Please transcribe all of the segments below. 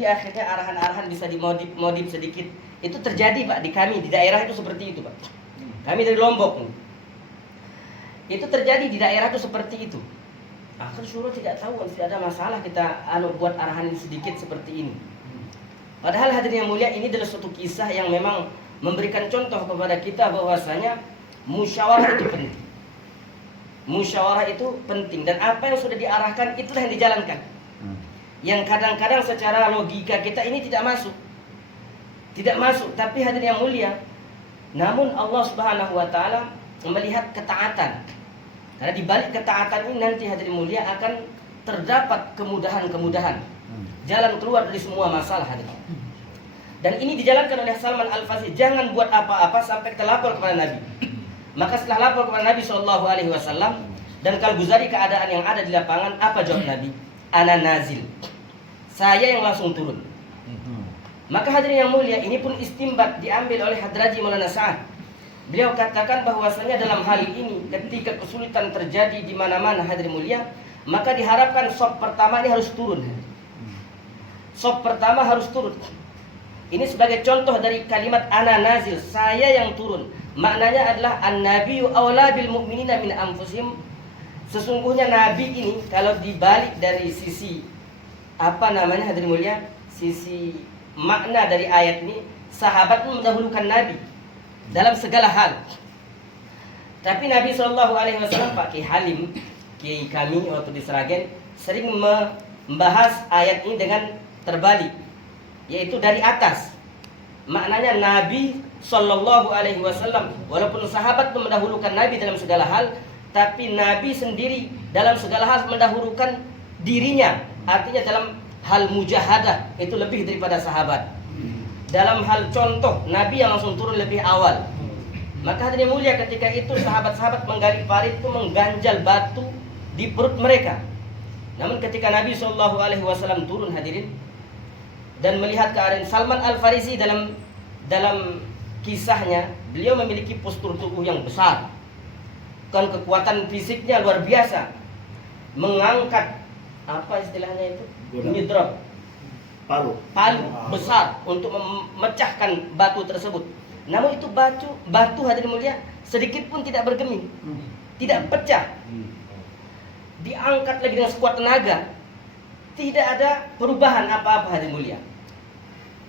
nanti akhirnya arahan-arahan bisa dimodif sedikit. Itu terjadi Pak di kami, di daerah itu seperti itu Pak. Kami dari Lombok. Itu terjadi di daerah itu seperti itu. Akan suruh tidak tahu, tidak ada masalah kita buat arahan sedikit seperti ini. Padahal hadirin yang mulia, ini adalah suatu kisah yang memang memberikan contoh kepada kita bahwasanya musyawarah itu penting. Musyawarah itu penting, dan apa yang sudah diarahkan itulah yang dijalankan. Yang kadang-kadang secara logika kita ini tidak masuk. Tidak masuk, tapi hadirin yang mulia, namun Allah Subhanahu wa taala melihat ketaatan. Karena di balik ketaatan ini nanti hadirin mulia akan terdapat kemudahan-kemudahan. Jalan keluar dari semua masalah hadirin. Dan ini dijalankan oleh Salman Al-Farisi. Jangan buat apa-apa sampai kita lapor kepada Nabi. Maka setelah lapor kepada Nabi SAW dan Kalbuzari keadaan yang ada di lapangan, apa jawab Nabi? Ana nazil. Saya yang langsung turun. Maka hadirin yang mulia, ini pun istimbat diambil oleh Hadraji Maulana Sa'ad. Beliau katakan bahwasanya dalam hal ini ketika kesulitan terjadi di mana-mana hadirin mulia, maka diharapkan sop pertama ini harus turun. Sop pertama harus turun. Ini sebagai contoh dari kalimat ana nazil, saya yang turun. Maknanya adalah an-nabiyyu aula bil mu'minina min anfusihim. Sesungguhnya nabi ini kalau dibalik dari sisi hadirin mulia, sisi makna dari ayat ini, sahabat mendahulukan nabi dalam segala hal. Tapi Nabi SAW, Pak Kiai Halim, Kiai kami waktu di Sragen, sering membahas ayat ini dengan terbalik, yaitu dari atas. Maknanya Nabi SAW, walaupun sahabat mendahulukan Nabi dalam segala hal, tapi Nabi sendiri dalam segala hal mendahulukan dirinya. Artinya dalam hal mujahadah itu lebih daripada sahabat. Dalam hal contoh, Nabi yang langsung turun lebih awal. Maka hadirin mulia, ketika itu sahabat-sahabat menggali parit itu mengganjal batu di perut mereka. Namun ketika Nabi SAW turun hadirin dan melihat keadaan Salman Al-Farisi dalam kisahnya, beliau memiliki postur tubuh yang besar, kan kekuatan fisiknya luar biasa, mengangkat apa istilahnya itu, nyedrop palu besar untuk memecahkan batu tersebut. Namun itu batu hadirin mulia sedikit pun tidak bergeming, tidak pecah. Diangkat lagi dengan sekuat tenaga, tidak ada perubahan apa-apa hadirin mulia.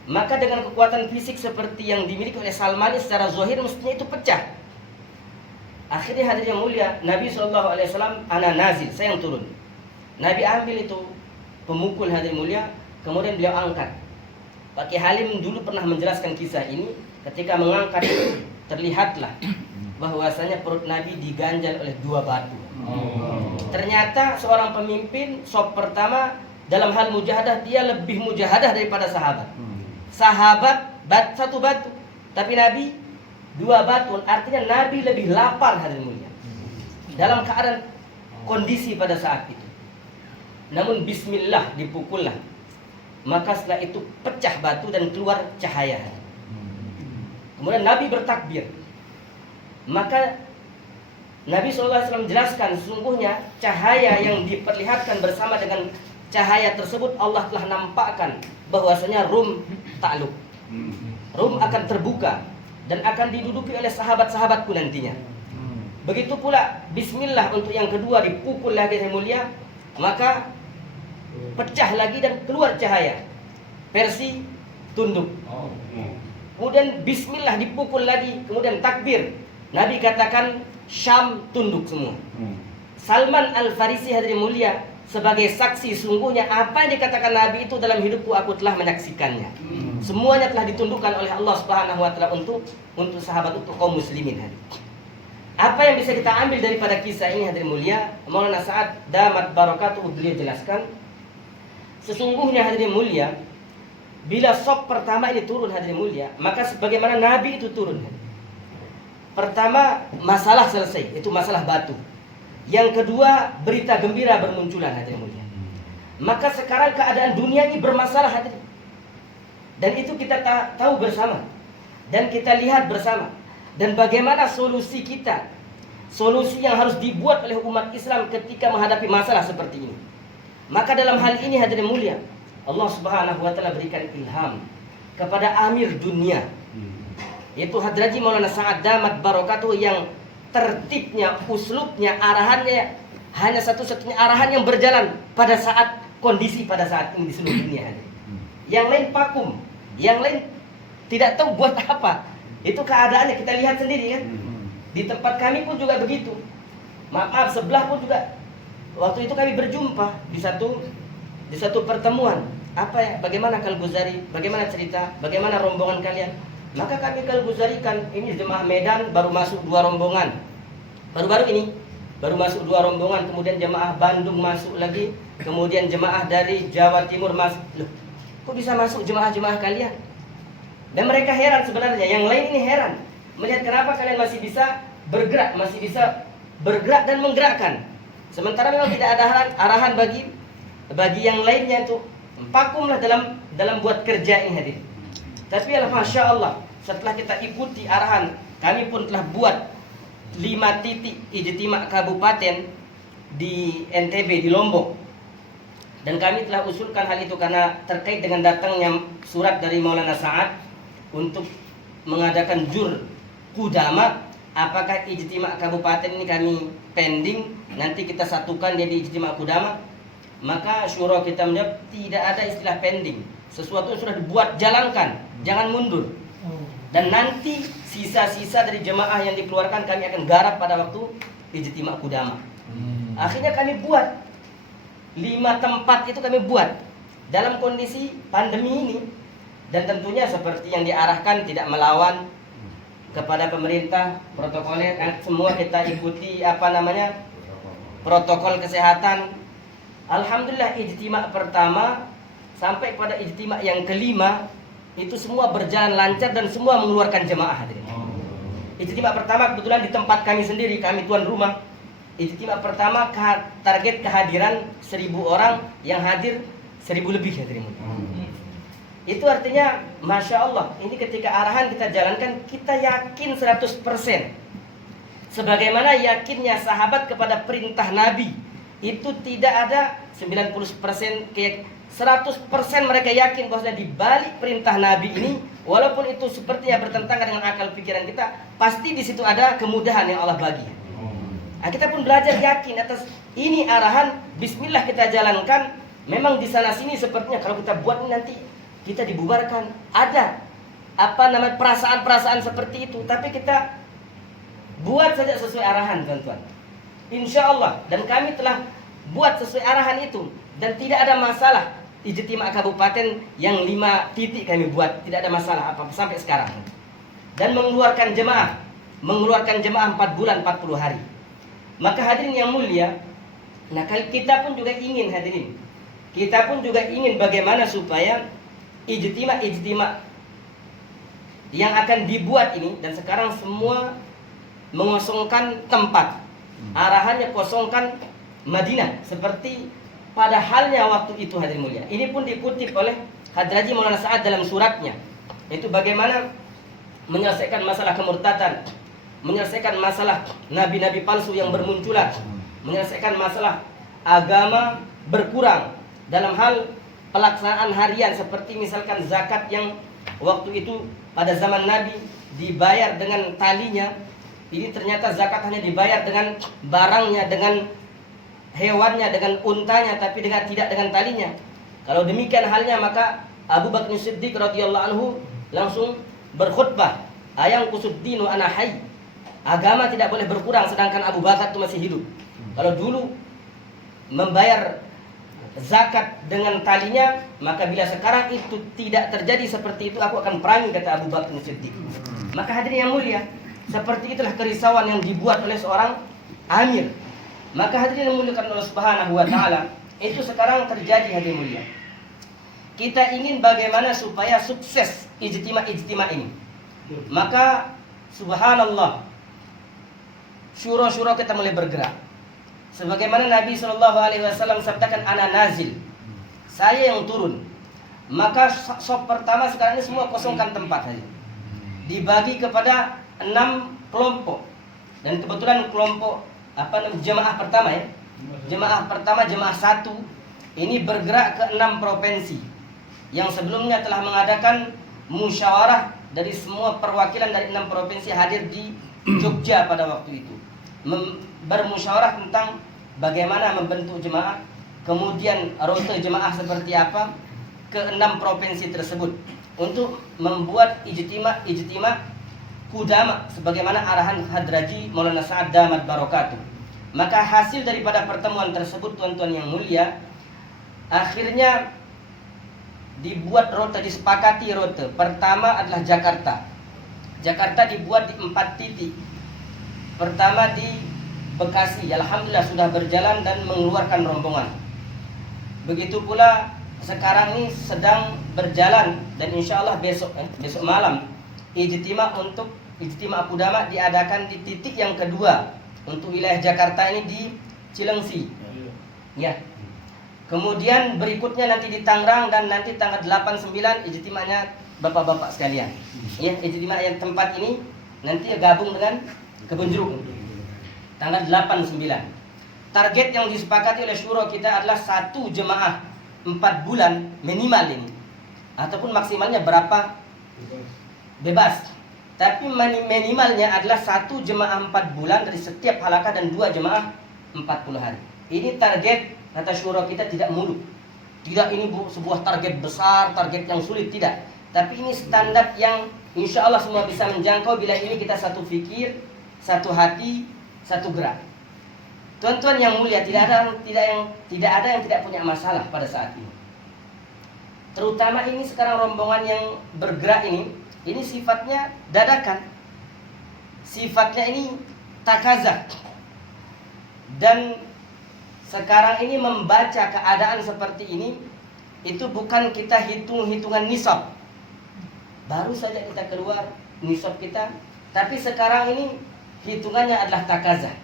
Maka dengan kekuatan fisik seperti yang dimiliki oleh Salman secara zahir mestinya itu pecah. Akhirnya hadirin yang mulia, Nabi SAW, ana nazil, saya yang turun. Nabi ambil itu pemukul hadirin mulia, kemudian beliau angkat. Pak Kiai Halim dulu pernah menjelaskan kisah ini. Ketika mengangkat terlihatlah bahwasanya perut Nabi diganjal oleh 2 batu. Ternyata seorang pemimpin sop pertama dalam hal mujahadah, dia lebih mujahadah daripada sahabat. Sahabat 1 batu, tapi Nabi 2 batu. Artinya Nabi lebih lapar hadirin mulia dalam keadaan kondisi pada saat itu. Namun bismillah, dipukullah. Maka setelah itu pecah batu dan keluar cahaya. Kemudian Nabi bertakbir. Maka Nabi SAW menjelaskan sesungguhnya cahaya yang diperlihatkan bersama dengan cahaya tersebut Allah telah nampakkan bahwasanya Rum takluk. Rum akan terbuka dan akan diduduki oleh sahabat-sahabatku nantinya. Begitu pula bismillah untuk yang kedua, dipukul lagi yang mulia, maka pecah lagi dan keluar cahaya. Versi tunduk. Kemudian bismillah dipukul lagi, kemudian takbir. Nabi katakan Syam tunduk semua. Salman Al-Farisi hadirin mulia sebagai saksi, sungguhnya apa yang dikatakan Nabi itu dalam hidupku aku telah menyaksikannya. Semuanya telah ditundukkan oleh Allah Subhanahu wa taala untuk sahabat, untuk kaum muslimin. Apa yang bisa kita ambil daripada kisah ini hadirin mulia? Maulana Sa'ad damat barakatuh beliau jelaskan, sesungguhnya hadirin mulia, bila sop pertama ini turun hadirin mulia, maka sebagaimana Nabi itu turun. Pertama, masalah selesai, itu masalah batu. Yang kedua, berita gembira bermunculan hadirin mulia. Maka sekarang keadaan dunia ini bermasalah hadirin. Dan itu kita tahu bersama. Dan kita lihat bersama. Dan bagaimana solusi kita, solusi yang harus dibuat oleh umat Islam ketika menghadapi masalah seperti ini. Maka dalam hal ini hadirin mulia, Allah Subhanahu wa taala berikan ilham kepada amir dunia, yaitu Hadraji Maulana Sa'ad Damat Barokatuh, yang tertibnya, uslubnya, arahannya hanya satu-satunya arahan yang berjalan pada saat kondisi pada saat ini di seluruh dunia. Yang lain vakum, yang lain tidak tahu buat apa. Itu keadaannya kita lihat sendiri kan. Di tempat kami pun juga begitu. Maaf, sebelah pun juga. Waktu itu kami berjumpa di satu pertemuan. Apa ya? Bagaimana Kalguzari? Bagaimana cerita? Bagaimana rombongan kalian? Maka kami Kalguzarikan, ini jemaah Medan baru masuk 2 rombongan. Baru-baru ini baru masuk 2 rombongan, kemudian jemaah Bandung masuk lagi, kemudian jemaah dari Jawa Timur masuk. Loh, kok bisa masuk jemaah-jemaah kalian? Dan mereka heran sebenarnya, yang lain ini heran melihat kenapa kalian masih bisa bergerak dan menggerakkan. Sementara memang tidak ada arahan bagi yang lainnya, itu vakumlah dalam buat kerja ini hadir. Tapi Masya Allah, setelah kita ikuti arahan, kami pun telah buat 5 titik ijtima kabupaten di NTB, di Lombok. Dan kami telah usulkan hal itu karena terkait dengan datangnya surat dari Maulana Sa'ad untuk mengadakan jur kudama. Apakah ijtima kabupaten ini kami pending, nanti kita satukan dia di ijtima kudama? Maka syuro kita menjawab, tidak ada istilah pending. Sesuatu yang sudah dibuat, jalankan, jangan mundur. Dan nanti sisa-sisa dari jemaah yang dikeluarkan kami akan garap pada waktu ijtima kudama. Akhirnya kami buat 5 tempat itu kami buat dalam kondisi pandemi ini. Dan tentunya seperti yang diarahkan, tidak melawan kepada pemerintah, protokolnya semua kita ikuti protokol kesehatan. Alhamdulillah ijtima pertama sampai pada ijtima yang kelima itu semua berjalan lancar dan semua mengeluarkan jemaah. Ijtima pertama kebetulan di tempat kami sendiri, kami tuan rumah. Ijtima pertama target kehadiran 1000 orang, yang hadir 1000 lebih hadirin. Itu artinya Masya Allah, ini ketika arahan kita jalankan, kita yakin 100%. Sebagaimana yakinnya sahabat kepada perintah Nabi, itu tidak ada 90%, 100% mereka yakin bahwa di balik perintah Nabi ini, walaupun itu sepertinya bertentangan dengan akal pikiran kita, pasti di situ ada kemudahan yang Allah bagi. Nah, kita pun belajar yakin atas ini arahan, bismillah kita jalankan. Memang di sana sini sepertinya kalau kita buat nanti kita dibubarkan, ada perasaan-perasaan seperti itu, tapi kita buat saja sesuai arahan, teman-teman. Insya Allah, dan kami telah buat sesuai arahan itu, dan tidak ada masalah. Ijtima kabupaten yang 5 titik kami buat, tidak ada masalah apa sampai sekarang. Dan mengeluarkan jemaah 4 bulan 40 hari. Maka hadirin yang mulia, nah kita pun juga ingin hadirin, kita pun juga ingin bagaimana supaya ijtima yang akan dibuat ini, dan sekarang semua mengosongkan tempat, arahannya kosongkan Madinah, seperti pada halnya waktu itu hadirin mulia. Ini pun dikutip oleh Hadraji Maulana Sa'ad dalam suratnya, itu bagaimana menyelesaikan masalah kemurtadan, menyelesaikan masalah nabi-nabi palsu yang bermunculan, menyelesaikan masalah agama berkurang dalam hal pelaksanaan harian, seperti misalkan zakat yang waktu itu pada zaman Nabi dibayar dengan talinya, ini ternyata zakat hanya dibayar dengan barangnya, dengan hewannya, dengan untanya, tapi tidak dengan talinya. Kalau demikian halnya, maka Abu Bakar Siddiq radhiyallahu anhu langsung berkhutbah, ayang kusuddinu ana hayy, agama tidak boleh berkurang sedangkan Abu Bakar itu masih hidup. Kalau dulu membayar zakat dengan talinya, maka bila sekarang itu tidak terjadi seperti itu, aku akan perangi, kata Abu Bakar Siddiq. Maka hadirin yang mulia, seperti itulah kerisauan yang dibuat oleh seorang amir. Maka hadirin yang mulia karena Allah Subhanahu wa taala, itu sekarang terjadi hadirin mulia. Kita ingin bagaimana supaya sukses ijtima ini. Maka subhanallah, syuro-syuro kita mulai bergerak. Sebagaimana Nabi SAW sabdakan, ana nazil, saya yang turun. Maka sop pertama sekarang ini semua kosongkan tempat saja, dibagi kepada 6 kelompok. Dan kebetulan kelompok jemaah pertama ya, jemaah 1 ini bergerak ke 6 provinsi. yang sebelumnya telah mengadakan musyawarah dari semua perwakilan dari 6 provinsi hadir di Jogja pada waktu itu, bermusyawarah tentang bagaimana membentuk jemaah, kemudian rute jemaah seperti apa ke 6 provinsi tersebut untuk membuat ijtima Kudama sebagaimana arahan Hadraji Maulana Sa'ad Damat Barokatuh. Maka hasil daripada pertemuan tersebut, tuan-tuan yang mulia, akhirnya dibuat rute, disepakati rute. Pertama adalah Jakarta. Jakarta dibuat di 4 titik. Pertama di Bekasi, alhamdulillah sudah berjalan dan mengeluarkan rombongan. Begitu pula sekarang ini sedang berjalan dan insya Allah besok malam ijtima Kudama diadakan di titik yang kedua untuk wilayah Jakarta ini di Cilengsi. Ya. Kemudian berikutnya nanti di Tangerang dan nanti tanggal 8 9 ijtimanya Bapak-bapak sekalian. Ya, ijtima yang tempat ini nanti gabung dengan Kebun Jeruk. Tanggal 8 9. Target yang disepakati oleh syuro kita adalah 1 jemaah 4 bulan minimal ini. Ataupun maksimalnya berapa? Bebas. Tapi minimalnya adalah 1 jemaah 4 bulan dari setiap halakah dan 2 jemaah 40 hari. Ini target kata syuro kita, tidak muluk. Tidak ini sebuah target besar, target yang sulit, tidak. Tapi ini standar yang insya Allah semua bisa menjangkau bila ini kita satu fikir, satu hati, satu gerak. Tuan-tuan yang mulia, tidak ada yang tidak punya masalah pada saat ini. Terutama ini sekarang rombongan yang bergerak ini sifatnya dadakan. Sifatnya ini takazah. Dan sekarang ini membaca keadaan seperti ini, itu bukan kita hitung-hitungan nisab. Baru saja kita keluar nisab kita, tapi sekarang ini hitungannya adalah takazah.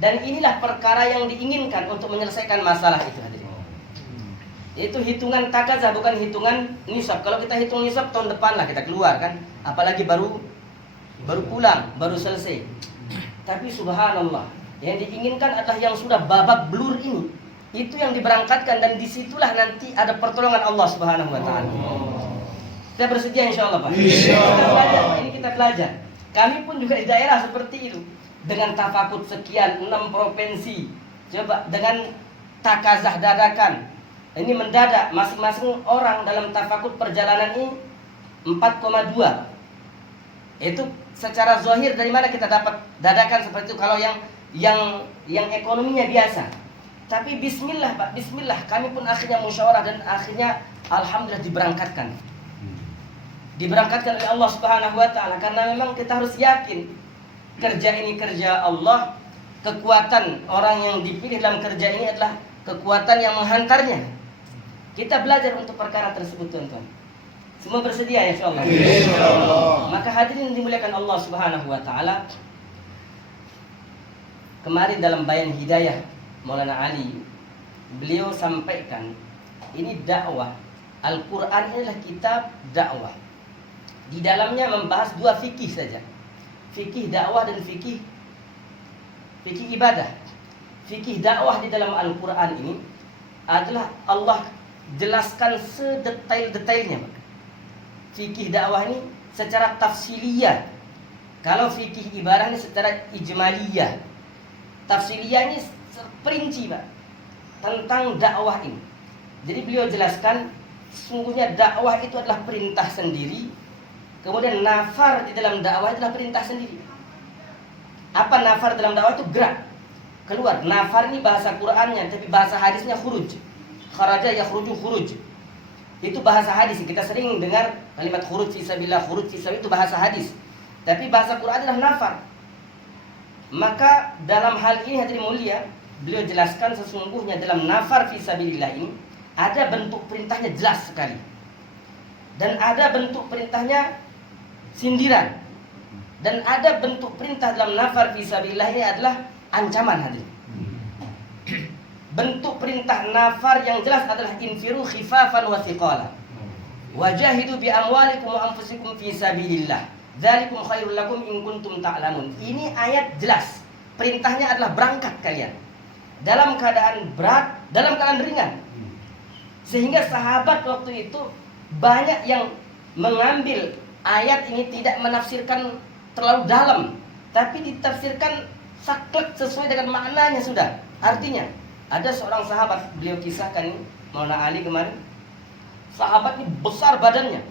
Dan inilah perkara yang diinginkan untuk menyelesaikan masalah itu, hadirin. Itu hitungan takazah, bukan hitungan nisab. Kalau kita hitung nisab tahun depan lah kita keluar kan, apalagi baru pulang, baru selesai. Tapi subhanallah, yang diinginkan adalah yang sudah babak belur ini, itu yang diberangkatkan, dan disitulah nanti ada pertolongan Allah Subhanahu Wa Taala. Kita bersedia insya Allah, Pak. Ini kita belajar. Kami pun juga di daerah seperti itu, dengan tafakut sekian 6 provinsi, coba dengan takazah dadakan. Ini mendadak, masing-masing orang dalam tafakut perjalanan ini 4,2. Itu secara zahir dari mana kita dapat dadakan seperti itu kalau yang ekonominya biasa. Tapi bismillah Pak, bismillah, kami pun akhirnya musyawarah dan akhirnya alhamdulillah diberangkatkan. Diberangkatkan oleh Allah Subhanahu Wa Taala, karena memang kita harus yakin kerja ini kerja Allah. Kekuatan orang yang dipilih dalam kerja ini adalah kekuatan yang menghantarnya. Kita belajar untuk perkara tersebut, tuan-tuan. Semua bersedia insyaallah. Insyaallah. Maka hadirin dimuliakan Allah Subhanahu Wa Taala. Kemarin dalam bayan hidayah Maulana Ali, beliau sampaikan ini dakwah. Al-Quran adalah kitab dakwah. Di dalamnya membahas 2 fikih saja. Fikih dakwah dan fikih ibadah. Fikih dakwah di dalam Al-Quran ini adalah Allah jelaskan sedetail-detailnya. Fikih dakwah ini secara tafsiliyah. Kalau fikih ibadah ini secara ijmaliyah. Tafsiliyah ini perinci, Pak, tentang dakwah ini. Jadi beliau jelaskan sesungguhnya dakwah itu adalah perintah sendiri. Kemudian nafar di dalam dakwah adalah perintah sendiri. Apa nafar dalam dakwah itu? Gerak, keluar. Nafar ini bahasa Qur'annya, tapi bahasa hadisnya khuruj. Kharaja yakhruju khuruj. Itu bahasa hadis. Kita sering dengar kalimat khuruj fisabilillah, khuruj fisabilillah, itu bahasa hadis. Tapi bahasa Qur'an adalah nafar. Maka dalam hal ini hadirin mulia, beliau jelaskan sesungguhnya dalam nafar fisabilillah ini ada bentuk perintahnya jelas sekali. Dan ada bentuk perintahnya sindiran. Dan ada bentuk perintah dalam nafar fisabilillah ini adalah ancaman, hadirin. Bentuk perintah nafar yang jelas adalah infiru khifafan wa thiqala. Wajahidu bi amwalikum wa anfusikum fi sabilillah. Dzalikum khairul lakum in kuntum ta'lamun. Ini ayat jelas. Perintahnya adalah berangkat kalian. Dalam keadaan berat, dalam keadaan ringan. Sehingga sahabat waktu itu banyak yang mengambil ayat ini tidak menafsirkan terlalu dalam, tapi ditafsirkan saklek sesuai dengan maknanya sudah. Artinya, ada seorang sahabat, beliau kisahkan ini, Maulana Ali kemarin. Sahabat ini besar badannya,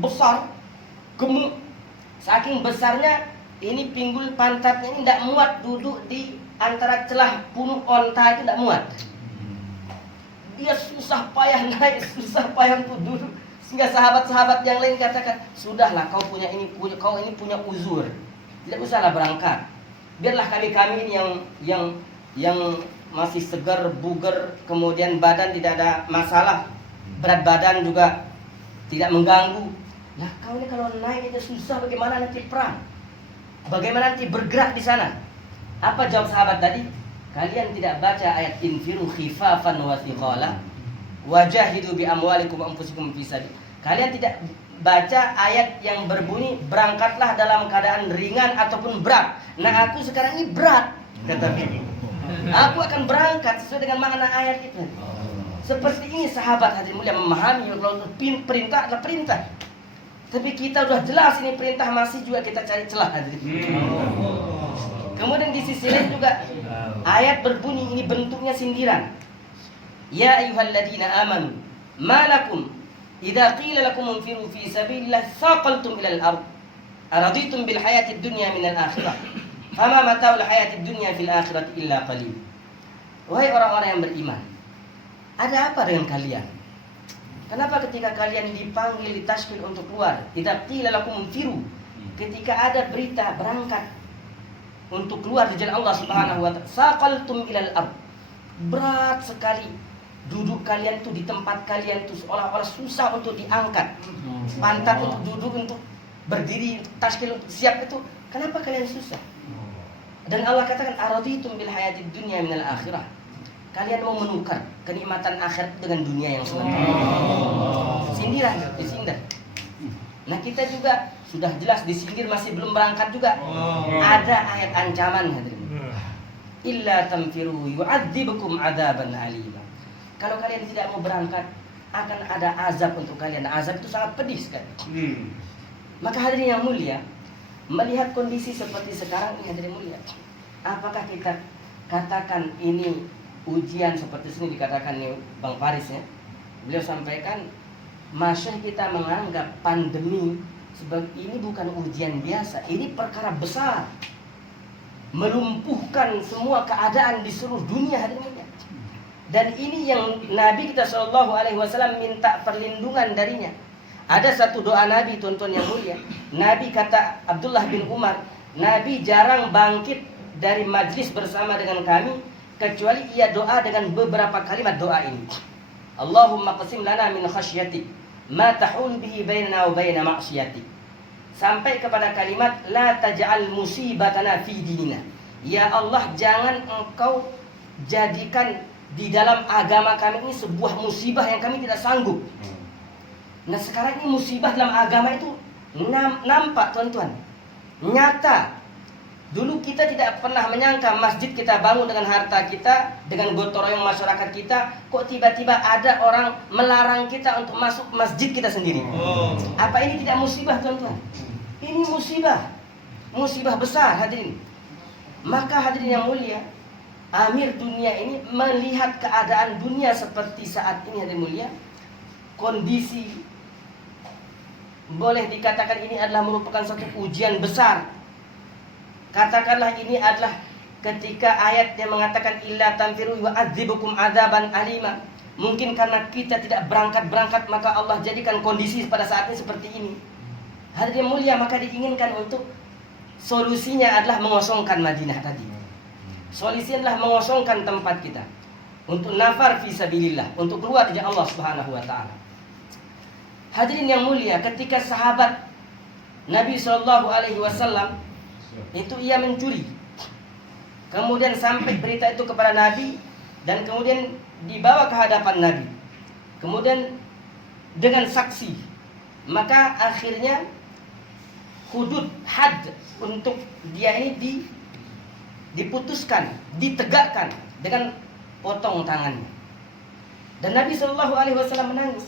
besar, gemuk. Saking besarnya, ini pinggul pantatnya ini tidak muat duduk di antara celah punuk onta itu, tidak muat. Dia susah payah naik, susah payah untuk duduk. Sehingga sahabat-sahabat yang lain katakan, sudahlah kau ini punya uzur, tidak usahlah berangkat. Biarlah kami ini yang masih segar, bugar, kemudian badan tidak ada masalah, berat badan juga tidak mengganggu. Nah kau ini kalau naik itu susah, bagaimana nanti perang? Bagaimana nanti bergerak di sana? Apa jawab sahabat tadi? Kalian tidak baca ayat infiru khifafan wa thiqala wajahidu bi amwalikum anfusikum fi sabil. Kalian tidak baca ayat yang berbunyi berangkatlah dalam keadaan ringan ataupun berat. Nah aku sekarang ini berat, kata beliau. Aku akan berangkat sesuai dengan makna ayat itu. Seperti ini sahabat hadirin mulia memahami kalau perintah adalah perintah. Tapi kita sudah jelas ini perintah, masih juga kita cari celah hadirin. Kemudian di sisi lain juga ayat berbunyi ini bentuknya sindiran. Ya ayyuhalladzina amanu ma lakum idza qila lakum infiru fi sabilillah thaqaltum ilal ard araditum bil hayatid dunya minal akhirah fama mata'ul hayatid dunya fil akhirati illa qalil. Wahai orang-orang yang beriman, ada apa dengan kalian? Kenapa ketika kalian dipanggil, ditashkil untuk keluar, idza qila lakum infiru, ketika ada berita berangkat untuk keluar di jalan Allah Subhanahu wa ta'ala, saqaltum ilal ard, berat sekali duduk kalian tuh di tempat kalian tuh, seolah-olah susah untuk diangkat. Pantat untuk duduk, untuk berdiri, tashkil untuk siap itu, kenapa kalian susah? Dan Allah katakan araditum bil hayatid dunya minal akhirah. Kalian mau menukar kenikmatan akhirat dengan dunia yang sementara. Sindiran, disindir. Nah kita juga sudah jelas disindir, masih belum berangkat juga. Ada ayat ancaman hadirin. Illa tanfiru yu'adzibukum adzaban alima. Kalau kalian tidak mau berangkat, akan ada azab untuk kalian. Azab itu sangat pedih sekali. Maka hadirin yang mulia, melihat kondisi seperti sekarang ini hadirin mulia, apakah kita katakan ini ujian seperti sini dikatakan nih Bang Faris ya? Beliau sampaikan, masya kita menganggap pandemi sebagai ini bukan ujian biasa, ini perkara besar, melumpuhkan semua keadaan di seluruh dunia hadirin mulia. Dan ini yang Nabi kita SAW minta perlindungan darinya. Ada satu doa Nabi, tuan-tuan yang mulia. Nabi kata Abdullah bin Umar, Nabi jarang bangkit dari majlis bersama dengan kami kecuali ia doa dengan beberapa kalimat doa ini. Allahumma qasim lana min khasyatik ma tahul bihi bainana wa baina ma'siyatik. Sampai kepada kalimat la taj'al musibatana fi dinina. Ya Allah, jangan engkau jadikan di dalam agama kami ini sebuah musibah yang kami tidak sanggup. Nah sekarang ini musibah dalam agama itu nampak tuan-tuan, nyata. Dulu kita tidak pernah menyangka masjid kita bangun dengan harta kita, dengan gotong royong masyarakat kita, kok tiba-tiba ada orang melarang kita untuk masuk masjid kita sendiri. Apa ini tidak musibah tuan-tuan? Ini musibah, musibah besar hadirin. Maka hadirin yang mulia, Amir dunia ini melihat keadaan dunia seperti saat ini hadirin mulia, kondisi boleh dikatakan ini adalah merupakan satu ujian besar. Katakanlah ini adalah ketika ayat yang mengatakan illa tanfiru yu'adzibukum adzaban alima. Mungkin karena kita tidak berangkat maka Allah jadikan kondisi pada saat ini seperti ini. Hadirin mulia, maka diinginkan untuk solusinya adalah mengosongkan Madinah tadi. Solusinya adalah mengosongkan tempat kita untuk nafar fi sabilillah, untuk keluar dari Allah Subhanahu wa taala. Hadirin yang mulia, ketika sahabat Nabi SAW itu ia mencuri, kemudian sampai berita itu kepada Nabi dan kemudian dibawa ke hadapan Nabi, kemudian dengan saksi, maka akhirnya hudud had untuk dia ini diputuskan, ditegakkan dengan potong tangannya. Dan Nabi SAW menangis.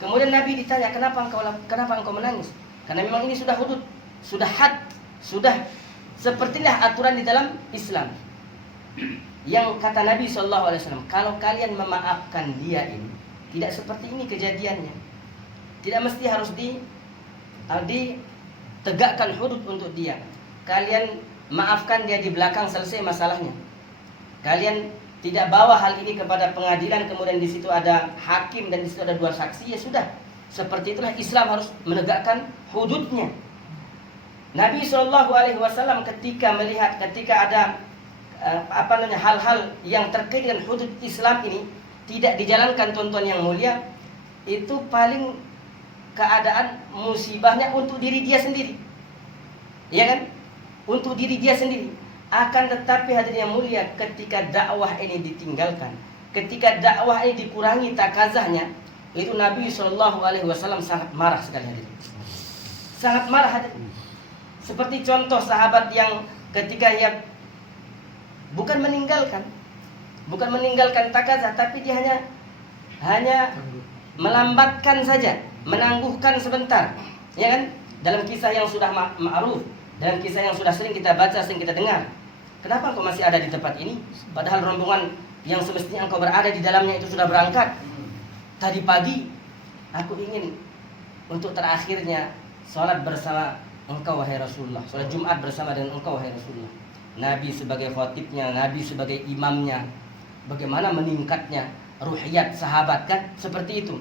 Kemudian Nabi ditanya, kenapa engkau menangis? Karena memang ini sudah hudud, sudah had, sudah sepertilah aturan di dalam Islam. Yang kata Nabi SAW, kalau kalian memaafkan dia ini, tidak seperti ini kejadiannya. Tidak mesti harus ditegakkan hudud untuk dia. Kalian maafkan dia di belakang, selesai masalahnya. Kalian tidak bawa hal ini kepada pengadilan, kemudian di situ ada hakim dan di situ ada 2 saksi, ya sudah. Seperti itulah Islam harus menegakkan hududnya. Nabi SAW ketika ada hal-hal yang terkait dengan hudud Islam ini tidak dijalankan, tuan-tuan yang mulia, itu paling keadaan musibahnya untuk diri dia sendiri, ya kan? Untuk diri dia sendiri. Akan tetapi hadirin yang mulia, ketika dakwah ini ditinggalkan, ketika dakwah ini dikurangi takazahnya, itu Nabi SAW sangat marah sekali, hadirin. Sangat marah, hadirin. Seperti contoh sahabat yang ketika ia bukan meninggalkan takazah, tapi dia hanya melambatkan saja, menangguhkan sebentar, ya kan? Dalam kisah yang sudah ma'ruf, dalam kisah yang sudah sering kita baca, sering kita dengar. Kenapa engkau masih ada di tempat ini? Padahal rombongan yang semestinya engkau berada di dalamnya itu sudah berangkat tadi pagi. Aku ingin untuk terakhirnya sholat bersama engkau wahai Rasulullah, sholat Jumat bersama dengan engkau wahai Rasulullah. Nabi sebagai khatibnya, Nabi sebagai imamnya, bagaimana meningkatnya ruhiyat sahabat, kan? Seperti itu.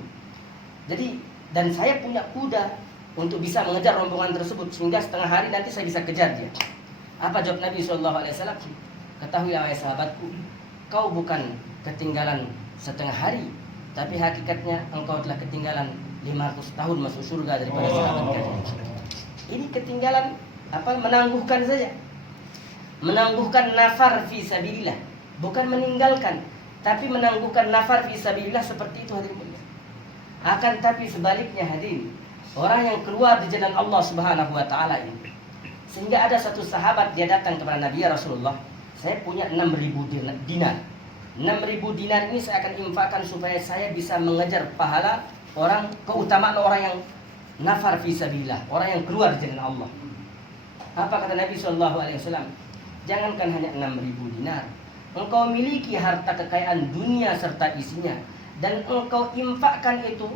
Jadi, dan saya punya kuda untuk bisa mengejar rombongan tersebut, sehingga setengah hari nanti saya bisa kejar dia. Apa jawab Nabi SAW? Ketahuilah wahai sahabatku, kau bukan ketinggalan setengah hari, tapi hakikatnya engkau telah ketinggalan 500 tahun masuk surga daripada sahabat kalian. Ini ketinggalan menangguhkan saja. Menangguhkan nafar fi sabilillah, bukan meninggalkan, tapi menangguhkan nafar fi sabilillah, seperti itu hadirin mulia. Akan tapi sebaliknya hadirin, orang yang keluar di jalan Allah Subhanahu wa taala ini, sehingga ada satu sahabat, dia datang kepada Nabi, ya Rasulullah, saya punya 6.000 dinar. 6.000 dinar ini saya akan infakkan supaya saya bisa mengejar pahala orang, keutamaan orang yang nafar fi sabilillah, orang yang keluar di jalan Allah. Apa kata Nabi SAW? Jangankan hanya 6.000 dinar, engkau miliki harta kekayaan dunia serta isinya, dan engkau infakkan itu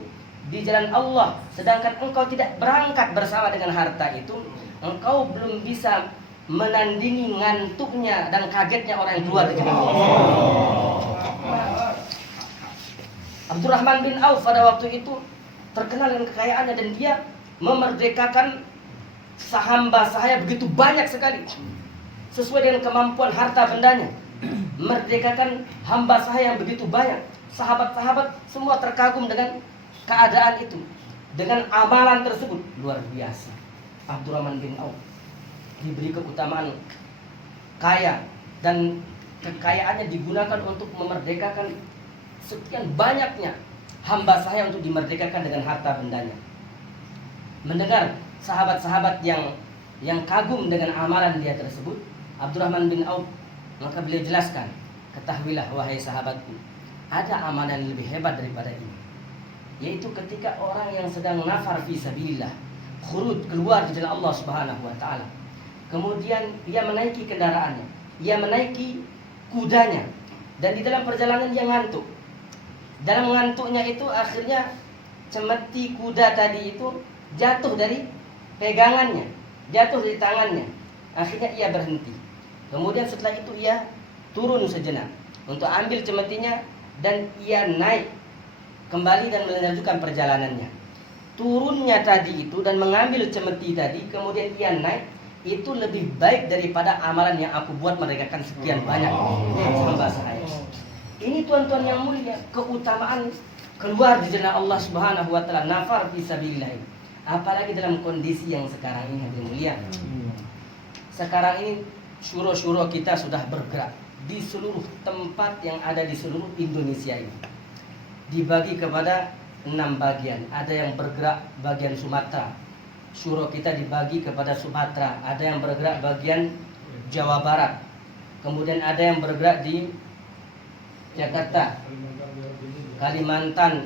di jalan Allah, sedangkan engkau tidak berangkat bersama dengan harta itu, engkau belum bisa menandingi ngantuknya dan kagetnya orang yang keluar dari jalan Allah. Abdurrahman bin Auf pada waktu itu terkenal dengan kekayaannya, dan dia memerdekakan sahamba sahaya begitu banyak sekali, sesuai dengan kemampuan harta bendanya. Merdekakan hamba sahaya yang begitu banyak. Sahabat-sahabat semua terkagum dengan keadaan itu, dengan amalan tersebut. Luar biasa. Abdurrahman bin Auf diberi keutamaan kaya, dan kekayaannya digunakan untuk memerdekakan sekian banyaknya hamba sahaya untuk dimerdekakan dengan harta bendanya. Mendengar sahabat-sahabat yang kagum dengan amalan dia tersebut, Abdurrahman bin Auf, maka beliau jelaskan, ketahuilah wahai sahabatku, ada amalan yang lebih hebat daripada ini, yaitu ketika orang yang sedang nafar fi sabilillah, khurud, keluar di jalan Allah Subhanahu wa taala, kemudian ia menaiki kendaraannya, ia menaiki kudanya, dan di dalam perjalanan dia ngantuk. Dalam ngantuknya itu akhirnya cemeti kuda tadi itu jatuh dari pegangannya, jatuh dari tangannya. Akhirnya ia berhenti. Kemudian setelah itu ia turun sejenak untuk ambil cemetinya, dan ia naik kembali dan melanjutkan perjalanannya. Turunnya tadi itu dan mengambil cemeti tadi, kemudian ia naik, itu lebih baik daripada amalan yang aku buat merdekakan sekian banyak hamba saya. Ini tuan-tuan yang mulia, keutamaan keluar di jalan Allah Subhanahu wa taala, nafar fi sabilillah. Apalagi dalam kondisi yang sekarang ini hadirin mulia. Sekarang ini syuro-syuro kita sudah bergerak di seluruh tempat yang ada di seluruh Indonesia ini. Dibagi kepada 6 bagian. Ada yang bergerak bagian Sumatera. Syuro kita dibagi kepada Sumatera. Ada yang bergerak bagian Jawa Barat. Kemudian ada yang bergerak di Jakarta, Kalimantan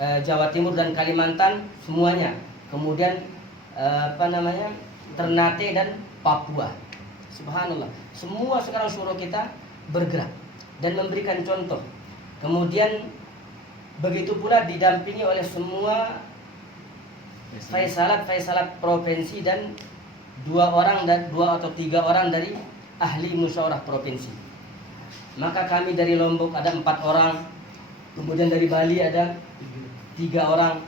Jawa Timur dan Kalimantan semuanya. Kemudian Ternate dan Papua. Subhanallah. Semua sekarang syuro kita bergerak dan memberikan contoh. Kemudian begitu pula didampingi oleh semua faisalat provinsi dan 2 atau 3 orang dari ahli musyawarah provinsi. Maka kami dari Lombok ada 4 orang, kemudian dari Bali ada 3 orang.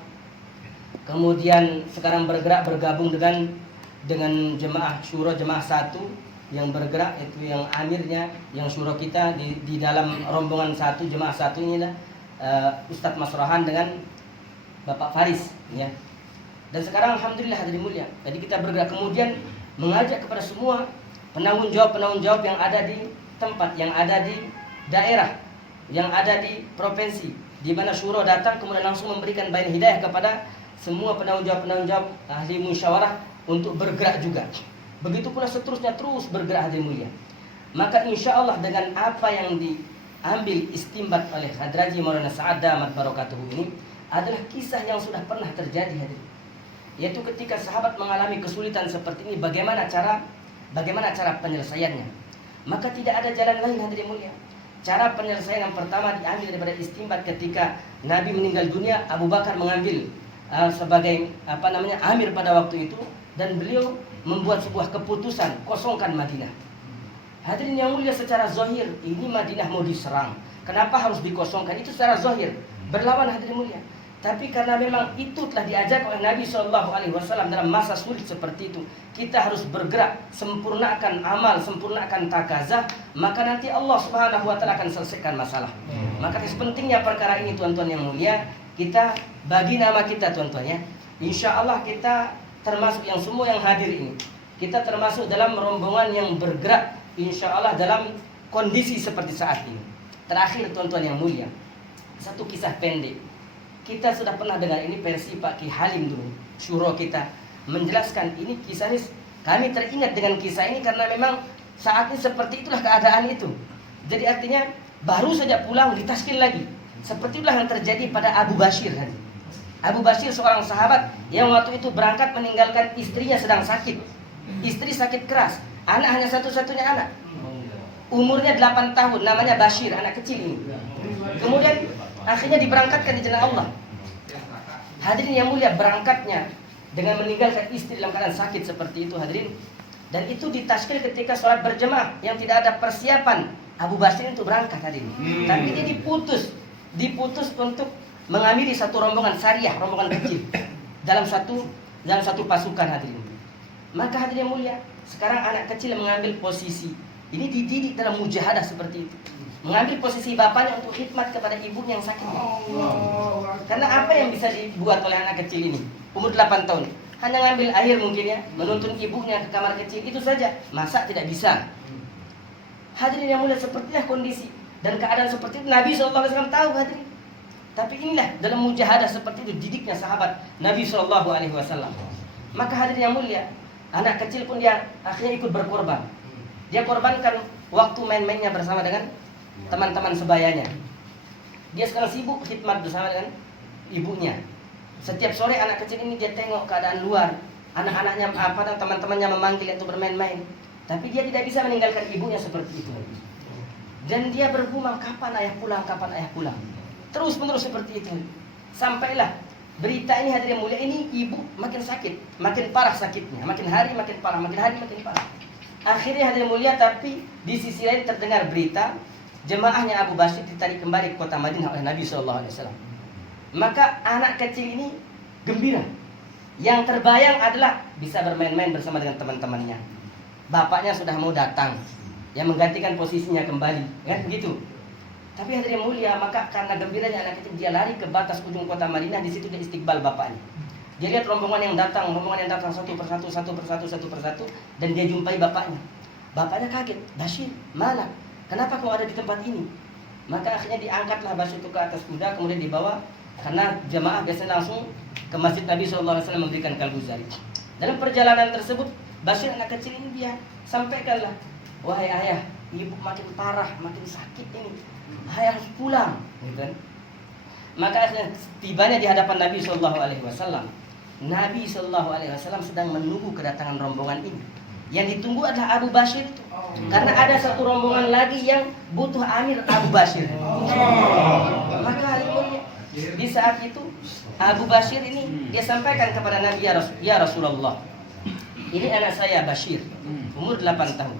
Kemudian sekarang bergabung dengan jemaah syuro jemaah 1 yang bergerak, itu yang amirnya, yang syuro kita di dalam rombongan 1 jemaah 1 ini lah Ustadz Masrohan dengan Bapak Faris ya. Dan sekarang alhamdulillah hadirin mulia. Jadi kita bergerak kemudian mengajak kepada semua penanggung jawab yang ada di tempat, yang ada di daerah, yang ada di provinsi, di mana syuro datang kemudian langsung memberikan bayan hidayah kepada semua penanggung jawab ahli musyawarah untuk bergerak juga. Begitu pula seterusnya terus bergerak hadirin mulia. Maka insya Allah dengan apa yang diambil istimbat oleh Hadraji Maulana Sa'ad Damat Barakatuhu ini adalah kisah yang sudah pernah terjadi hadirin. Yaitu ketika sahabat mengalami kesulitan seperti ini, bagaimana cara penyelesaiannya. Maka tidak ada jalan lain hadirin mulia. Cara penyelesaian yang pertama diambil daripada istimbat ketika Nabi meninggal dunia, Abu Bakar mengambil sebagai amir pada waktu itu, dan beliau membuat sebuah keputusan kosongkan Madinah. Hadirin yang mulia, secara zahir ini Madinah mau diserang, kenapa harus dikosongkan? Itu secara zahir berlawan hadirin mulia. Tapi karena memang itu telah diajak oleh Nabi SAW dalam masa sulit seperti itu, kita harus bergerak, sempurnakan amal, sempurnakan takazah, maka nanti Allah Subhanahu wa taala akan selesaikan masalah. Maka sepentingnya perkara ini tuan-tuan yang mulia, kita bagi nama kita tuan-tuan ya. Insya Allah kita termasuk yang semua yang hadir ini, kita termasuk dalam rombongan yang bergerak insya Allah dalam kondisi seperti saat ini. Terakhir tuan-tuan yang mulia, satu kisah pendek. Kita sudah pernah dengar ini versi Pak Ki Halim dulu, syuro kita menjelaskan ini kisah ini. Kami teringat dengan kisah ini karena memang saat ini seperti itulah keadaan itu. Jadi artinya baru saja pulang ditaskil lagi. Seperti itulah yang terjadi pada Abu Bashir. Abu Bashir seorang sahabat yang waktu itu berangkat meninggalkan istrinya sedang sakit. Istri sakit keras, anak hanya satu-satunya anak. Umurnya 8 tahun, namanya Bashir, anak kecil ini. Kemudian akhirnya diberangkatkan di jalan Allah. Hadirin yang mulia, berangkatnya dengan meninggalkan istri dalam keadaan sakit seperti itu hadirin. Dan itu ditaskil ketika sholat berjemaah yang tidak ada persiapan Abu Bashir itu berangkat hadirin. Tapi dia diputus untuk mengambil satu rombongan syariah, rombongan kecil dalam satu pasukan hadirin. Maka hadirin yang mulia, sekarang anak kecil mengambil posisi ini, dididik dalam mujahadah seperti itu, mengambil posisi bapaknya untuk khidmat kepada ibunya yang sakit. Karena apa yang bisa dibuat oleh anak kecil ini umur 8 tahun? Hanya ngambil air mungkin ya, menuntun ibunya ke kamar kecil, itu saja. Masa tidak bisa? Hadirin yang mulia, sepertilah kondisi dan keadaan seperti itu Nabi SAW tahu hadirin. Tapi inilah dalam mujahadah seperti itu didiknya sahabat Nabi SAW. Maka hadirin yang mulia, anak kecil pun dia akhirnya ikut berkorban. Dia korbankan waktu main-mainnya bersama dengan teman-teman sebayanya. Dia sekarang sibuk khidmat bersama dengan ibunya. Setiap sore anak kecil ini dia tengok keadaan luar, anak-anaknya teman-temannya memanggil untuk bermain-main. Tapi dia tidak bisa meninggalkan ibunya seperti itu. Dan dia bergumam, kapan ayah pulang, kapan ayah pulang. Terus menerus seperti itu. Sampailah berita ini hadirin mulia, ini ibu makin sakit, makin parah sakitnya, makin hari makin parah, makin hari makin parah. Akhirnya hadirin mulia, tapi di sisi lain terdengar berita jemaahnya Abu Bashir ditarik kembali ke kota Madinah oleh Nabi SAW. Maka anak kecil ini gembira. Yang terbayang adalah bisa bermain-main bersama dengan teman-temannya. Bapaknya sudah mau datang, yang menggantikan posisinya kembali, kan begitu. Tapi hadirin mulia, maka karena gembiranya anak kecil, dia lari ke batas ujung kota Madinah. Di situ dia istiqbal bapaknya. Dia lihat rombongan yang datang satu persatu, dan dia jumpai bapaknya. Bapaknya kaget, Bashir, mana? Kenapa kau ada di tempat ini? Maka akhirnya diangkatlah Bashir itu ke atas kuda, kemudian dibawa, karena jemaah biasanya langsung ke masjid Nabi SAW memberikan kalbu zari. Dalam perjalanan tersebut, Bashir anak kecil ini dia sampaikanlah, wahai ayah, ibu makin parah, makin sakit ini, ayah harus pulang, gitu kan? Maka akhirnya tibanya di hadapan Nabi Shallallahu Alaihi Wasallam. Nabi Shallallahu Alaihi Wasallam sedang menunggu kedatangan rombongan ini. Yang ditunggu adalah Abu Bashir itu. Karena ada satu rombongan lagi yang butuh amir Abu Bashir. Maka di saat itu Abu Bashir ini dia sampaikan kepada Nabi, ya Rasulullah, ini anak saya Bashir, umur 8 tahun.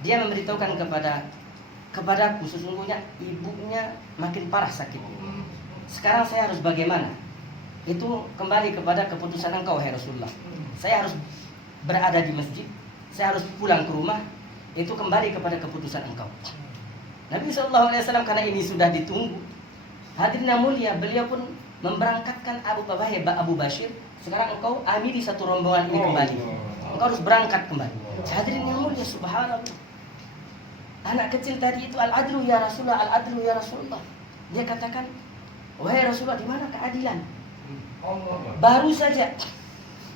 Dia memberitahukan kepadaku sesungguhnya ibunya makin parah sakitnya. Sekarang saya harus bagaimana? Itu kembali kepada keputusan engkau, wahai Rasulullah. Saya harus berada di masjid, saya harus pulang ke rumah. Itu kembali kepada keputusan engkau. Nabi SAW karena ini sudah ditunggu, hadirin yang mulia, beliau pun memberangkatkan Abu Bashir. Sekarang engkau amiri satu rombongan ini kembali. Engkau harus berangkat kembali. Hadirin yang mulia, subhanallah. Anak kecil tadi itu al-adlu ya Rasulullah, al-adlu ya Rasulullah. Dia katakan, wahai Rasulullah, di mana keadilan? Baru saja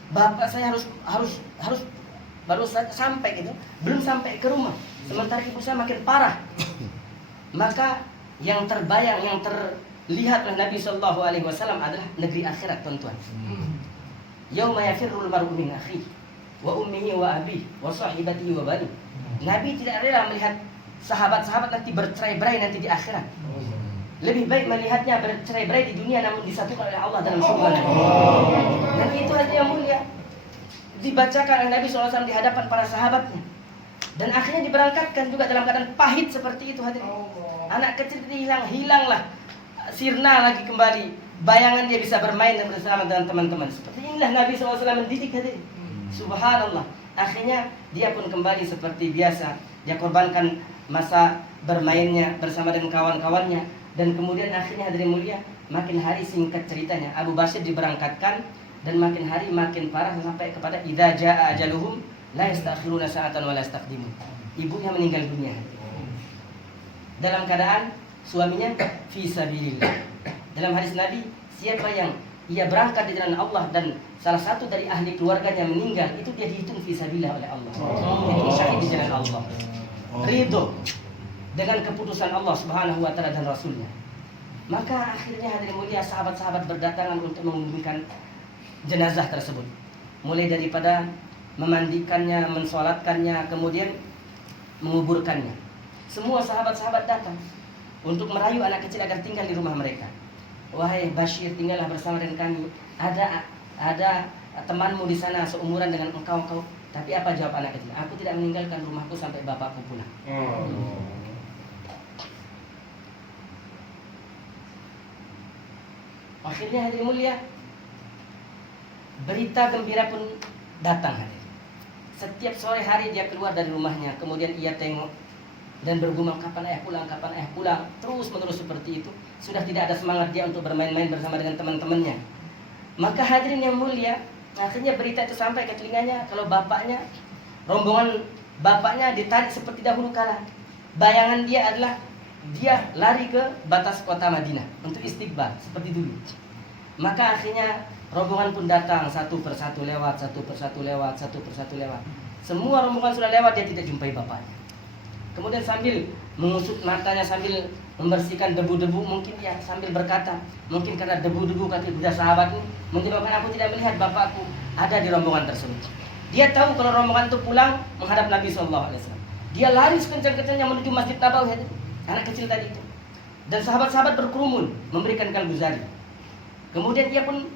bapak saya harus baru saja sampai gitu, belum sampai ke rumah, sementara ibu saya makin parah. Maka yang terbayang, yang terlihat oleh Nabi Shallallahu Alaihi Wasallam adalah negeri akhirat, tuan-tuan. Yauma yafirrul mar'u min akhihi wa ummihi wa abihi wa sahibatihi wa bani. Nabi tidak rela melihat sahabat-sahabat nanti bercerai-berai nanti di akhirat. Lebih baik melihatnya bercerai-berai di dunia namun disatukan oleh Allah dalam surga. Dan itu hal yang mulia dibacakan oleh Nabi SAW di hadapan para sahabatnya. Dan akhirnya diberangkatkan juga dalam keadaan pahit seperti itu, hadirin. Anak kecil ini hilanglah, sirna lagi kembali. Bayangan dia bisa bermain dan bersama dengan teman-teman. Seperti inilah Nabi SAW mendidik, hadirin. Subhanallah. Akhirnya dia pun kembali seperti biasa. Dia korbankan masa bermainnya bersama dengan kawan-kawannya. Dan kemudian akhirnya, hadirin mulia, makin hari singkat ceritanya, Abu Bashir diberangkatkan. Dan makin hari makin parah sampai kepada idza jaa ajaluhum la yastakhiruna sa'atan wa la yastaqdimun. Ibunya meninggal dunia dalam keadaan suaminya fi sabilillah. Dalam hadis Nabi, siapa yang ia berangkat di jalan Allah dan salah satu dari ahli keluarganya meninggal, itu dia dihitung fi sabilillah oleh Allah. Itu syahid di jalan Allah. Ridho dengan keputusan Allah Subhanahu wa taala dan Rasulnya. Maka akhirnya, hadirin mulia, sahabat-sahabat berdatangan untuk menguburkan jenazah tersebut. Mulai daripada memandikannya, mensolatkannya, kemudian menguburkannya. Semua sahabat-sahabat datang untuk merayu anak kecil agar tinggal di rumah mereka. Wahai Bashir, tinggallah bersama dengan kami. Ada temanmu di sana seumuran dengan engkau. Tapi apa jawab anak kecil? Aku tidak meninggalkan rumahku sampai bapakku pulang. Akhirnya, hadirin mulia, berita gembira pun datang, hadir. Setiap sore hari dia keluar dari rumahnya, kemudian ia tengok dan bergumam, kapan ayah pulang, kapan ayah pulang. Terus menerus seperti itu. Sudah tidak ada semangat dia untuk bermain-main bersama dengan teman-temannya. Maka hadirin yang mulia, akhirnya berita itu sampai ke telinganya kalau rombongan bapaknya ditarik seperti dahulu kala. Bayangan dia adalah dia lari ke batas kota Madinah untuk istighfar seperti dulu. Maka akhirnya rombongan pun datang, satu persatu lewat. Semua rombongan sudah lewat, dia tidak jumpai bapaknya. Kemudian sambil mengusut matanya, sambil membersihkan debu-debu, mungkin dia sambil berkata, mungkin karena debu-debu kata budak sahabat ini menyebabkan aku tidak melihat bapakku ada di rombongan tersebut. Dia tahu kalau rombongan itu pulang menghadap Nabi SAW. Dia lari sekencang-kencangnya menuju Masjid Nabawi, anak kecil tadi itu. Dan sahabat-sahabat berkerumun memberikan kalbuzari. Kemudian ia pun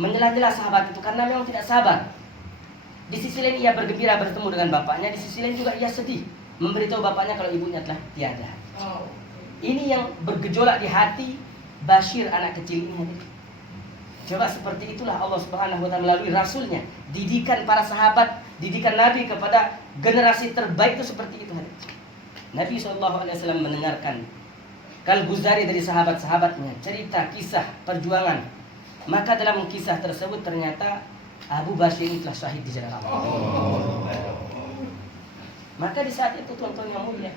menyela-nyela sahabat itu karena memang tidak sabar. Di sisi lain ia bergembira bertemu dengan bapaknya, di sisi lain juga ia sedih memberitahu bapaknya kalau ibunya telah tiada. Ini yang bergejolak di hati Bashir, anak kecil ini. Coba seperti itulah Allah Subhanahu wa taala melalui rasulnya, didikan para sahabat, didikan Nabi kepada generasi terbaik itu seperti itu. Nabi SAW mendengarkan kalbuzari dari sahabat-sahabatnya, cerita kisah perjuangan. Maka dalam kisah tersebut ternyata Abu Bashir itu telah syahid di jalan Allah. Maka di saat itu, tuan-tuan yang mulia,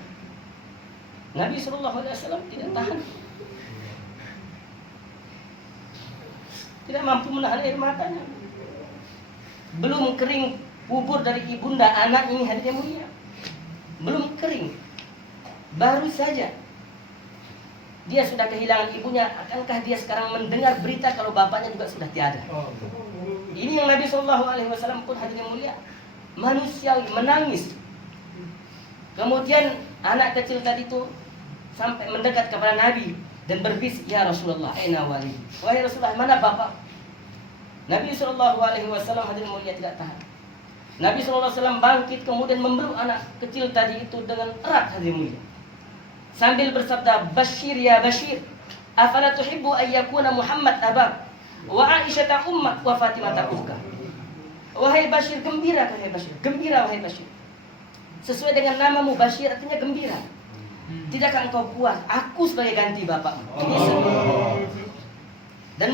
Nabi SAW tidak tahan, tidak mampu menahan air matanya. Belum kering kubur dari ibunda anak ini, hadirin mulia, belum kering, baru saja dia sudah kehilangan ibunya, akankah dia sekarang mendengar berita kalau bapaknya juga sudah tiada? Ini yang Nabi SAW pun hadirin mulia manusiawi menangis. Kemudian anak kecil tadi itu sampai mendekat kepada Nabi dan berbisik, ya Rasulullah, aina wali? Wahai Rasulullah, mana bapak? Nabi SAW hadirin mulia tidak tahan. Nabi SAW bangkit kemudian memeluk anak kecil tadi itu dengan erat hadirin mulia. Sambil bersabda, Bashir ya Bashir, afala tuhibbu ayyakuna Muhammad abak, wa Aisyah ummak, wa Fatimah ukhka. Wahai Bashir, gembira wahai Bashir, gembira wahai Bashir. Sesuai dengan namamu Bashir artinya gembira. Tidakkah engkau puas? Aku sebagai ganti bapakmu. Dan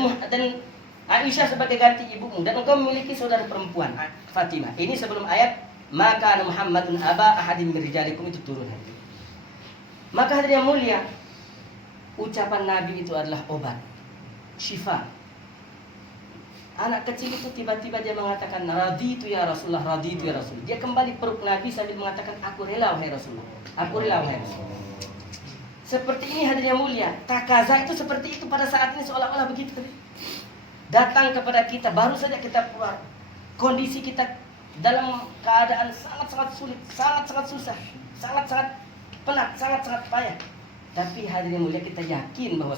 Aisyah sebagai ganti ibumu, dan engkau memiliki saudara perempuan Fatimah. Ini sebelum ayat maka Muhammadun aba ahadim min rijalikum itu turun. Maka hadirin yang mulia, ucapan Nabi itu adalah obat, syifa. Anak kecil itu tiba-tiba dia mengatakan, raditu ya Rasulullah, raditu ya Rasulullah. Dia kembali peluk Nabi sambil mengatakan, aku rela wahai Rasulullah, aku rela wahai Rasulullah. Seperti ini hadirin yang mulia, takaza itu seperti itu pada saat ini seolah-olah begitu. Datang kepada kita, baru saja kita keluar, kondisi kita dalam keadaan sangat-sangat sulit, sangat-sangat susah, sangat-sangat penat, sangat-sangat payah. Tapi hadirin mulia, kita yakin bahwa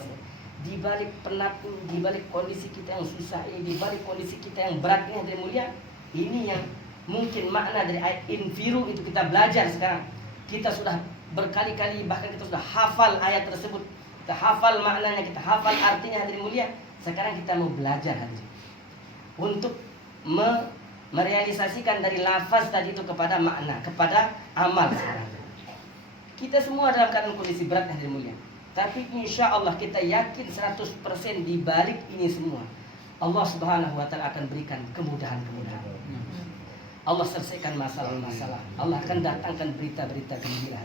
di balik penat ini, di balik kondisi kita yang susah ini, di balik kondisi kita yang berat ini hadirin mulia, ini yang mungkin makna dari ayat infiru itu kita belajar sekarang. Kita sudah berkali-kali, bahkan kita sudah hafal ayat tersebut, kita hafal maknanya, kita hafal artinya hadirin mulia. Sekarang kita mau belajar hadirin untuk merealisasikan dari lafaz tadi itu kepada makna, kepada amal sekarang. Kita semua dalam keadaan kondisi berat hadirin mulia. Tapi insya Allah kita yakin 100% di balik ini semua Allah Subhanahu wa Ta'ala akan berikan kemudahan-kemudahan. Allah selesaikan masalah-masalah. Allah akan datangkan berita-berita gembira.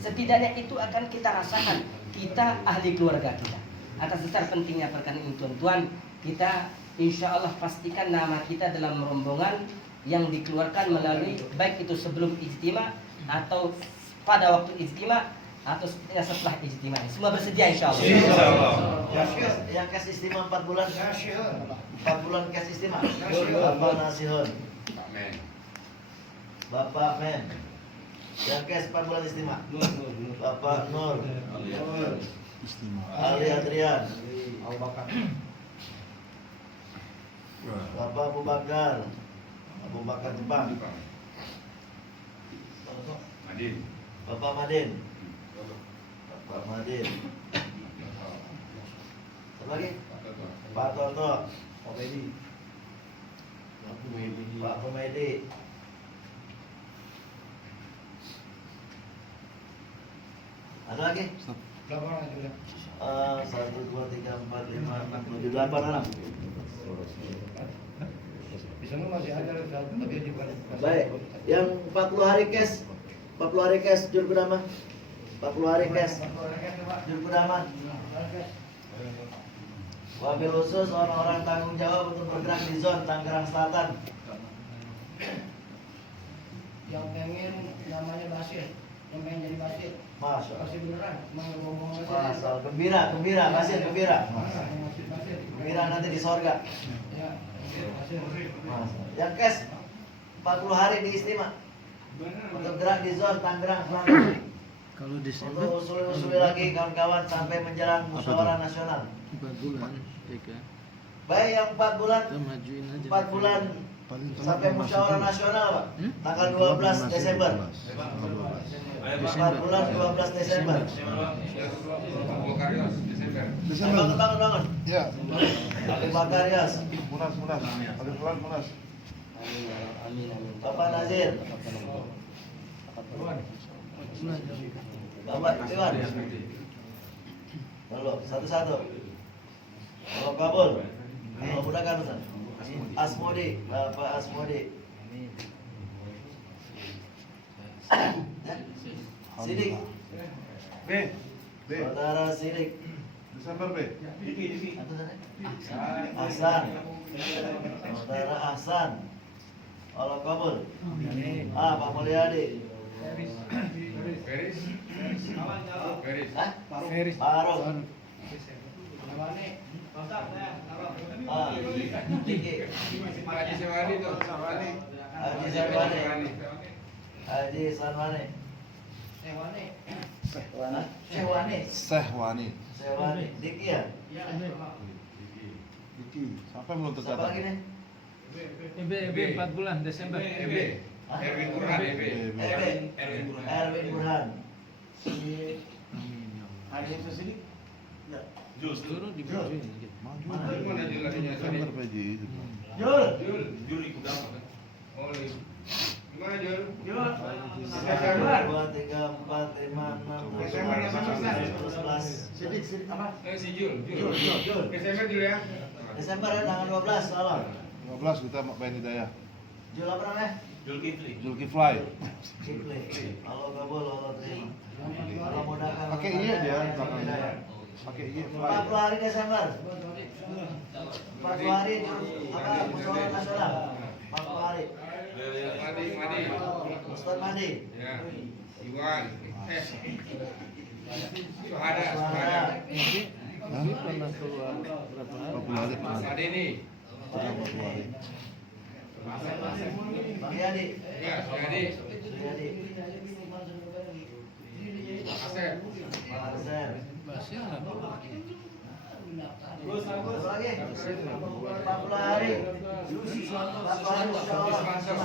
Setidaknya itu akan kita rasakan, kita ahli keluarga kita. Atas dasar pentingnya perkara ini tuan-tuan, kita insya Allah pastikan nama kita dalam rombongan yang dikeluarkan melalui baik itu sebelum ijtima atau pada waktu ijtima atau setelah ijtima. Semua bersedia insya Allah. Yang kas istima 4 bulan. 4 bulan kas istima. Bapak Nasihun. Bapak Men. Yang kas 4 bulan istima. Bapak Nur. Ali Adrian. Bapak Abu Bakar. Abu Bakar Jepang. Bapak Madin. Bapak Madin. Apa lagi? Pak Toto. Pak Komedi. Ada lagi? 1, 2, 3, 4, 5, 6, 7, 8 orang. Baik, yang 40 hari cash, 40 hari cash Jurkudama, 40 hari cash Jurkudama. Wabil khusus orang-orang tanggung jawab untuk bergerak di zona Tangerang Selatan. Yang pengen namanya Basir, yang pengen jadi Basir. Masya Allah. Basir beneran, mau ngomong Masya Allah. Gembira, Basir gembira. Gembira nanti di sorga. Ya, Basir. Yang cash 40 hari di istimewa untuk gerak di zona Tangerang Selatan. Kalau Desember Untuk usul-usul lagi kawan-kawan sampai menjelang musyawarah nasional. 4 bulan, TK. Baik yang 4 bulan, Kita majuin aja. 4 bulan sampai musyawarah nasional, Pak. Tanggal 12 Desember. 4 bulan 12 Desember. Bangun. Ya, Abu Bakar Yas, munas. Ada bulan munas. Amin. Bapak Nazir, Bapak Iwan. Lalu satu-satu. Kalau kabul, kalau mudahkan Ustaz. Asmodi, Bapak Asmodi. Sidik, Saudara Sidik. Desember B. Ahsan, Saudara Ahsan. Allah kabul. Pak Mulyadi. Hah? Feris. Barung. Lawannya. Ah, Diki. Haji Sewani tuh. Haji Sarwane. Haji Sarwane. Lawannya. Hah? Sehwane. Sehwani. Sehwane. Diki ya? Diki. Sampai belum Siapa lagi tercatat. nih? EB 4 bulan Desember. Hah? Erwin Burhan. Erwin Burhan. Amin ya Allah. Haji Sesidik? Turun di bawah ini. Maju. Mana jelasnya Desember Peji. Jul. Jul ikut apa kan? Oh, gimana Jul? Jul. Desember. 2, 3, 4, 5, 6, 7, Desember, 11. Sidik apa? Si Jul. Jul. Desember Jul ya? Desember ya, tanggal 12 soalnya. 15 kita main hidayah. Jul apa namanya? Zulkifly. Kipli. Allah kabul, Allah terima. Allah mudahkan. Pakai iya dia belakangnya. Pakai iya fly. 40 hari Desember. 40 hari apa musyawarah nasional. 40 hari. Madi. Ustaz Madi. Ya. Iwan. Suhada. Ini pernah keluar berapa hari? 40 hari. Madi ini. 40 hari. Bang Yadi. Ya, Suhadi. Suyadi. Asep. Asep. Basir lah. Apa lagi? 40 hari. 40 hari musyawarah.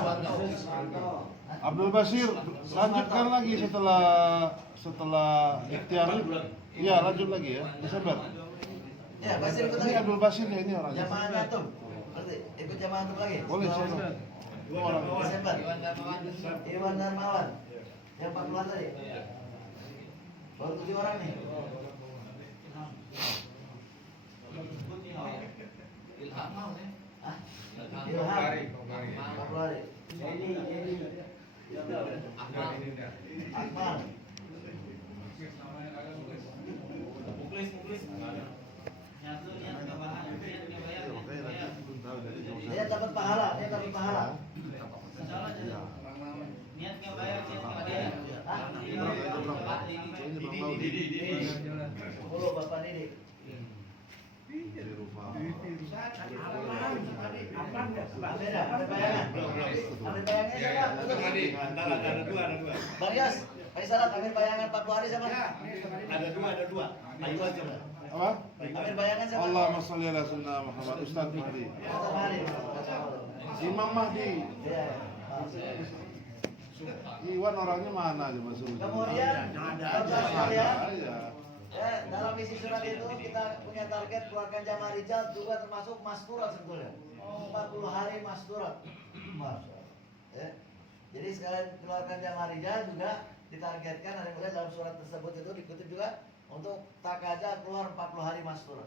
Abdul Basir lanjutkan lagi setelah ikhtiar. Iya, lanjut lagi ya. Desember. Ya, Basir ikut Ini lagi. Abdul Basirnya ini orangnya. Jamaahnya tuh. Berarti ikut jamaah tuh lagi. Boleh saya. Dua orang. Desember. Iwan Darmawan. Yang 40 tadi. Baru 7 orang nih. Hah? Ilham. Hari. 40 hari. Akmal. Dia dapat pahala, dia dapat pahala. Hah? Sepuluh Bapak Didi. Beda, ada bayangan. Ambil bayangannya siapa? Madi. Bang Yas, Faisalat, ambil bayangan 40 hari sama. Ada dua. Ayo aja. Apa? Ambil bayangan siapa? Allahumma sholli ala sayyidina Muhammad. Ustaz Mahdi. Ustaz Mahdi. Imam Mahdi. Iya. Iwan orangnya mana aja Mas Ulu? Kemudian, saudara sekalian, Iya. ya, dalam isi surat itu kita punya target keluarkan jamaah rijal juga termasuk masturat sebetulnya. 40 hari masturat. Ya. Jadi sekalian keluarkan jamaah rijal juga ditargetkan ada mulai dalam surat tersebut itu dikutip juga untuk takaja keluar 40 hari masturat.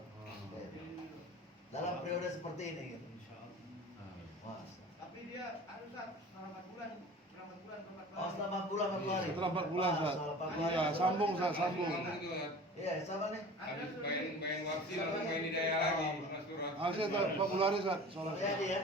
Dalam periode seperti ini gitu. Mas. Tapi dia harus selama 4 bulan. Oh, setelah 40 hari. Setelah 4 bulan, Ustaz. Setelah 40 hari. Iya, sambung, Ustaz, sambung. Iya, sama nih. Habis main wapsi langsung main hidayah lagi, Mas Surat. Asyik 40 hari, Ustaz. Sholat. Jadi ya.